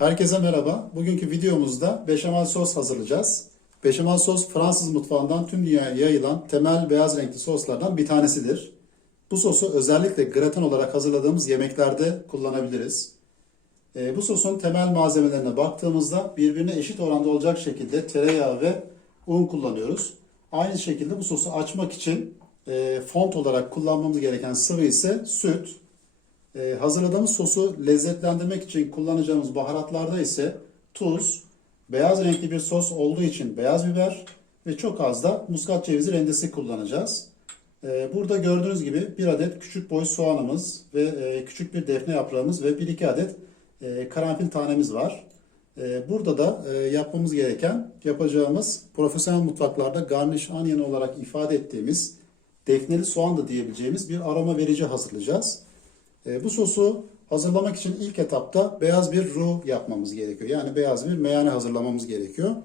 Herkese merhaba. Bugünkü videomuzda beşamel sos hazırlayacağız. Beşamel sos Fransız mutfağından tüm dünyaya yayılan temel beyaz renkli soslardan bir tanesidir. Bu sosu özellikle gratin olarak hazırladığımız yemeklerde kullanabiliriz. Ee, bu sosun temel malzemelerine baktığımızda birbirine eşit oranda olacak şekilde tereyağı ve un kullanıyoruz. Aynı şekilde bu sosu açmak için e, font olarak kullanmamız gereken sıvı ise süt. Ee, hazırladığımız sosu lezzetlendirmek için kullanacağımız baharatlarda ise tuz, beyaz renkli bir sos olduğu için beyaz biber ve çok az da muskat cevizi rendesi kullanacağız. Ee, burada gördüğünüz gibi bir adet küçük boy soğanımız ve e, küçük bir defne yaprağımız ve bir iki adet e, karanfil tanemiz var. E, burada da e, yapmamız gereken, yapacağımız profesyonel mutfaklarda garnish onion olarak ifade ettiğimiz defneli soğan da diyebileceğimiz bir aroma verici hazırlayacağız. E, bu sosu hazırlamak için ilk etapta beyaz bir roux yapmamız gerekiyor. Yani beyaz bir meyane hazırlamamız gerekiyor.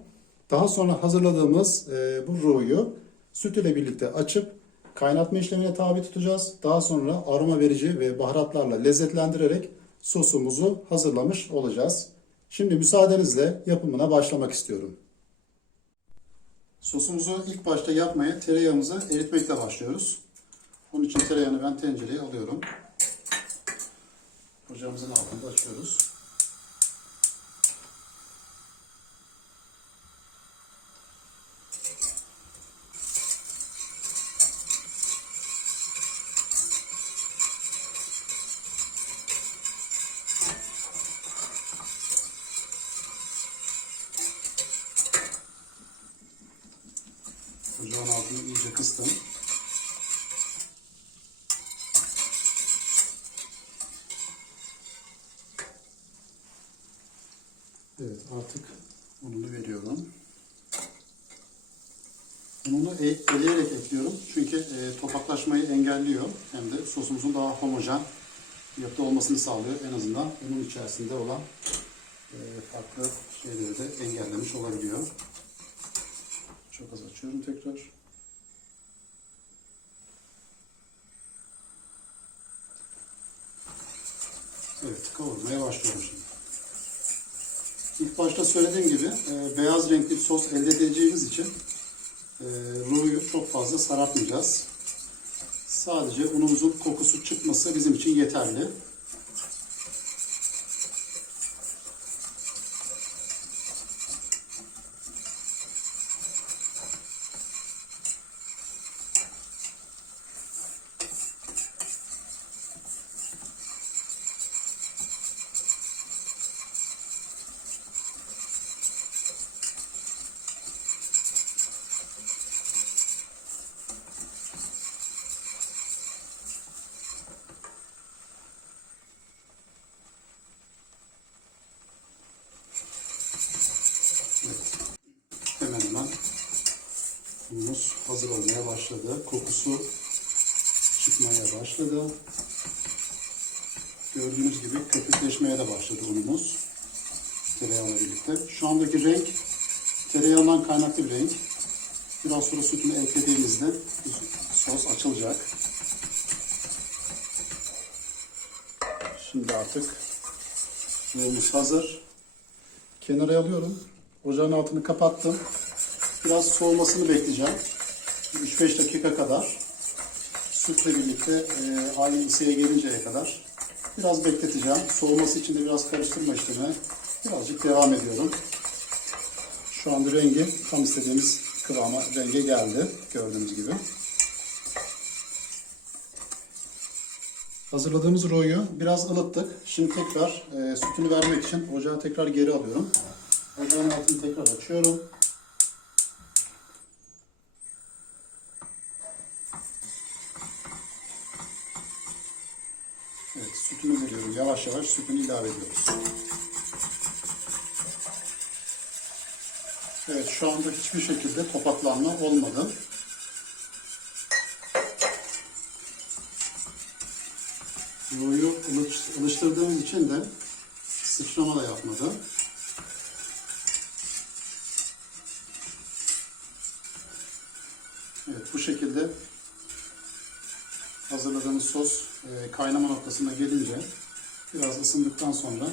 Daha sonra hazırladığımız e, bu roux süt ile birlikte açıp kaynatma işlemine tabi tutacağız. Daha sonra aroma verici ve baharatlarla lezzetlendirerek sosumuzu hazırlamış olacağız. Şimdi müsaadenizle yapımına başlamak istiyorum. Sosumuzu ilk başta yapmaya tereyağımızı eritmekle başlıyoruz. Onun için tereyağını ben tencereye alıyorum. Ocağımızın altında açıyoruz. Evet artık ununu veriyorum. Ununu e- eleyerek ekliyorum. Çünkü e, topaklaşmayı engelliyor. Hem de sosumuzun daha homojen yapıda olmasını sağlıyor. En azından unun içerisinde olan e, farklı şeyleri de engellemiş olabiliyor. Çok az açıyorum tekrar. Evet kavurmaya başlıyorum şimdi. İlk başta söylediğim gibi e, beyaz renkli sos elde edeceğimiz için e, rohuyu çok fazla sarartmayacağız. Sadece unumuzun kokusu çıkması bizim için yeterli. Kokusu çıkmaya başladı. Gördüğünüz gibi köpükleşmeye de başladı unumuz. Tereyağıyla birlikte. Şu andaki renk tereyağından kaynaklı bir renk. Biraz sonra sütünü eklediğimizde sos açılacak. Şimdi artık unumuz hazır. Kenara alıyorum. Ocağın altını kapattım. Biraz soğumasını bekleyeceğim. 3-5 dakika kadar. Sütle birlikte e, aynı ısıya gelinceye kadar biraz bekleteceğim. Soğuması için de biraz karıştırma işlemi. Birazcık devam ediyorum. Şu anda rengi tam istediğimiz kıvama renge geldi. Gördüğünüz gibi. Hazırladığımız royu biraz ılıttık. Şimdi tekrar e, sütünü vermek için ocağı tekrar geri alıyorum. Ocağın altını tekrar açıyorum. Sütünü veriyorum. Yavaş yavaş sütünü ilave ediyoruz. Evet, şu anda hiçbir şekilde topaklanma olmadı. Yoğuyu ılıç- ılıştırdığımız için de sıçrama da yapmadı. Evet bu şekilde hazırladığımız sos kaynama noktasına gelince biraz ısındıktan sonra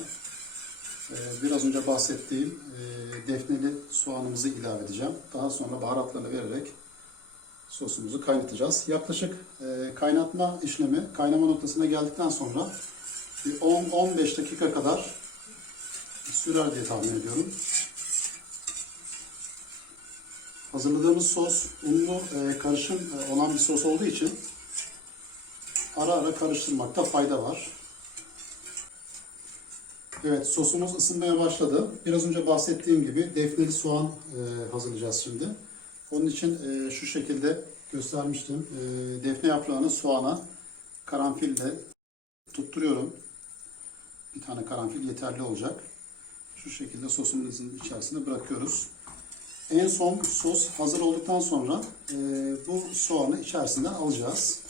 Ee, biraz önce bahsettiğim e, defneli soğanımızı ilave edeceğim. Daha sonra baharatlarını vererek sosumuzu kaynatacağız. Yaklaşık e, kaynatma işlemi kaynama noktasına geldikten sonra bir 10-15 dakika kadar sürer diye tahmin ediyorum. Hazırladığımız sos unlu e, karışım e, olan bir sos olduğu için ara ara karıştırmakta fayda var. Evet sosumuz ısınmaya başladı. Biraz önce bahsettiğim gibi defneli soğan e, hazırlayacağız şimdi. Onun için e, şu şekilde göstermiştim. E, defne yaprağını soğana karanfille tutturuyorum. Bir tane karanfil yeterli olacak. Şu şekilde sosumuzun içerisine bırakıyoruz. En son sos hazır olduktan sonra e, bu soğanı içerisinden alacağız.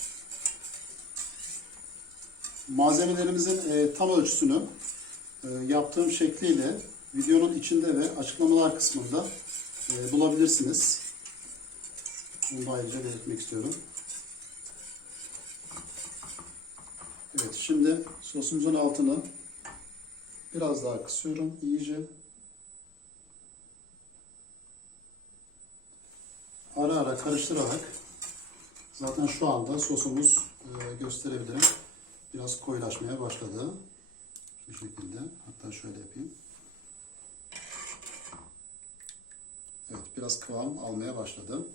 Malzemelerimizin e, tam ölçüsünü e, yaptığım şekliyle videonun içinde ve açıklamalar kısmında e, bulabilirsiniz. Bunu da ayrıca belirtmek istiyorum. Evet şimdi sosumuzun altını biraz daha kısıyorum iyice. Ara ara karıştırarak zaten şu anda sosumuz e, gösterebilirim. Biraz koyulaşmaya başladı. Bu şekilde. Hatta şöyle yapayım. Evet biraz kıvam almaya başladı.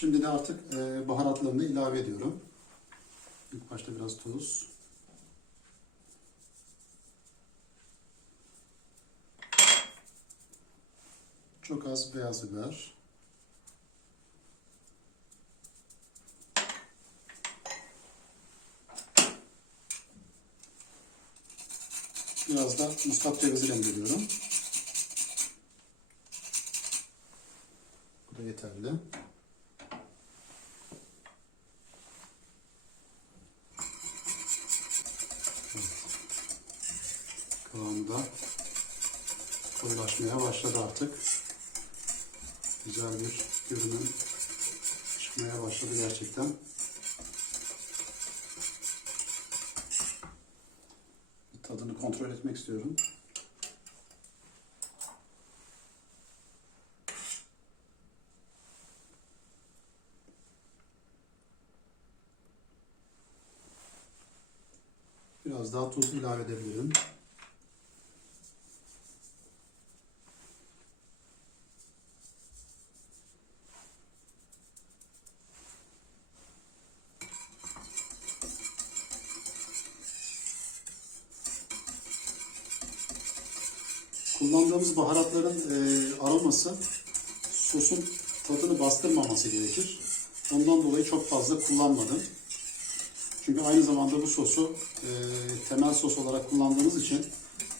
Şimdi de artık e, baharatlarını ilave ediyorum. İlk başta biraz tuz. Çok az beyaz biber. Biraz da muskat cevizi rendeliyorum. Bu da yeterli. kıvamda koyulaşmaya başladı artık. Güzel bir görünüm çıkmaya başladı gerçekten. Tadını kontrol etmek istiyorum. Biraz daha tuz ilave edebilirim. Kullandığımız baharatların e, aroması sosun tadını bastırmaması gerekir. Ondan dolayı çok fazla kullanmadım. Çünkü aynı zamanda bu sosu e, temel sos olarak kullandığımız için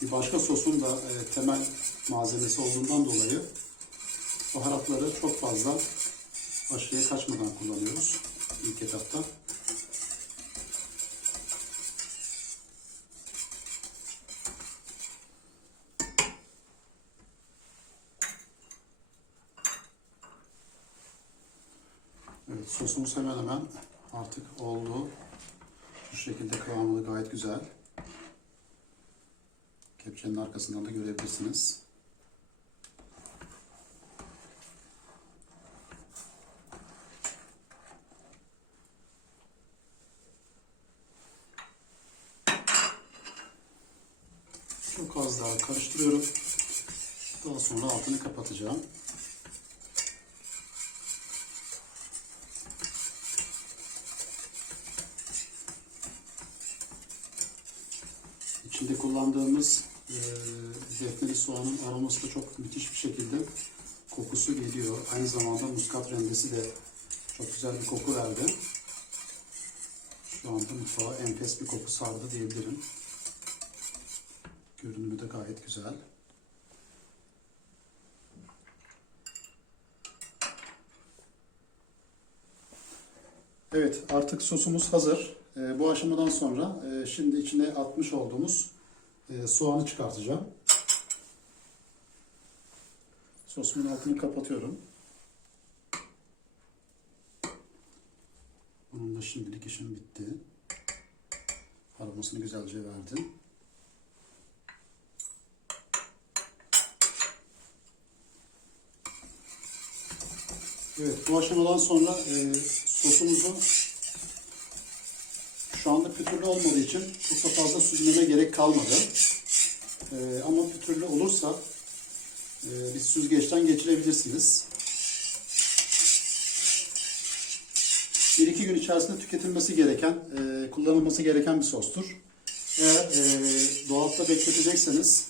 bir başka sosun da e, temel malzemesi olduğundan dolayı baharatları çok fazla aşırıya kaçmadan kullanıyoruz ilk etapta. Sosumuz hemen hemen artık oldu. Şu şekilde kıvamı gayet güzel. Kepçenin arkasından da görebilirsiniz. Çok az daha karıştırıyorum. Daha sonra altını kapatacağım. İçinde kullandığımız e, defneli soğanın aroması da çok müthiş bir şekilde kokusu geliyor. Aynı zamanda muskat rendesi de çok güzel bir koku verdi. Şu anda mutfağa enfes bir koku sardı diyebilirim. Görünümü de gayet güzel. Evet artık sosumuz hazır. E, bu aşamadan sonra e, şimdi içine atmış olduğumuz e, soğanı çıkartacağım. Sosumun altını kapatıyorum. Bunun da şimdilik işim bitti. Aromasını güzelce verdim. Evet, bu aşamadan sonra e, sosumuzu şu anda pütürlü olmadığı için çok da fazla süzmeme gerek kalmadı. E, ama pütürlü olursa bir süzgeçten geçirebilirsiniz. Bir iki gün içerisinde tüketilmesi gereken, e, kullanılması gereken bir sostur. Eğer e, dolapta bekletecekseniz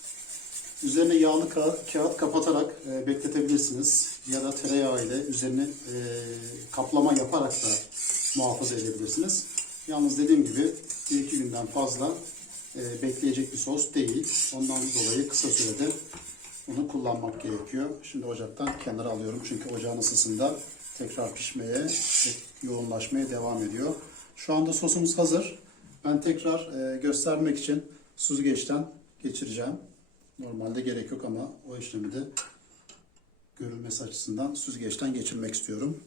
üzerine yağlı ka- kağıt kapatarak e, bekletebilirsiniz. Ya da tereyağı ile üzerine kaplama yaparak da muhafaza edebilirsiniz. Yalnız dediğim gibi bir iki günden fazla bekleyecek bir sos değil. Ondan dolayı kısa sürede bunu kullanmak gerekiyor. Şimdi ocaktan kenara alıyorum çünkü ocağın ısısında tekrar pişmeye yoğunlaşmaya devam ediyor. Şu anda sosumuz hazır. Ben tekrar e, göstermek için süzgeçten geçireceğim. Normalde gerek yok ama o işlemi de görülmesi açısından süzgeçten geçirmek istiyorum.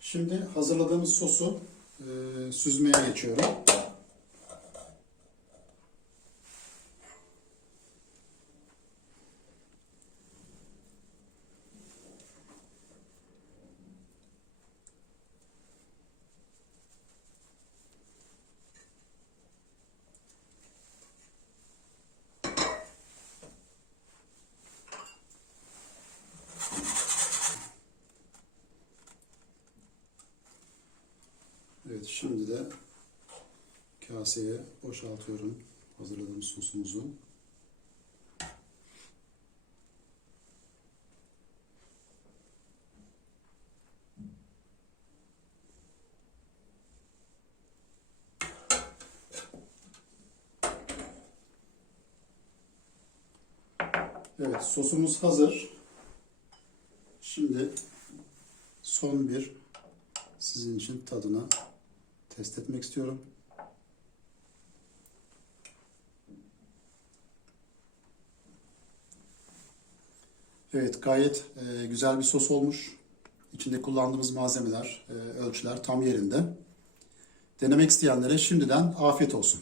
Şimdi hazırladığımız sosu e, süzmeye geçiyorum. Şimdi de kaseye boşaltıyorum hazırladığımız sosumuzu. Evet sosumuz hazır. Şimdi son bir sizin için tadına test etmek istiyorum. Evet gayet e, güzel bir sos olmuş. İçinde kullandığımız malzemeler, e, ölçüler tam yerinde. Denemek isteyenlere şimdiden afiyet olsun.